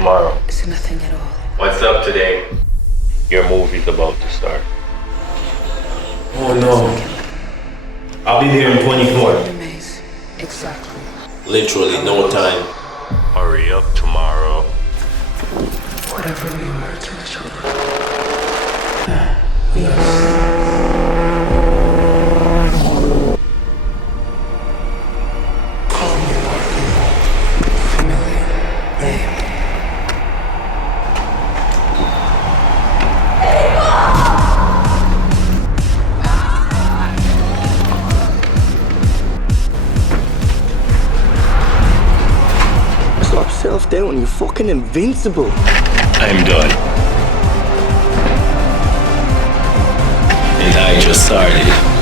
tomorrow. It's nothing at all. What's up today? Your movie's about to start. Oh no. I'll be there in 24. Maze. Exactly. Literally no time. Hurry up tomorrow. Whatever we were to each other. Call me familiar name. Stop self-doubt, you're fucking invincible. I'm done. And I just started.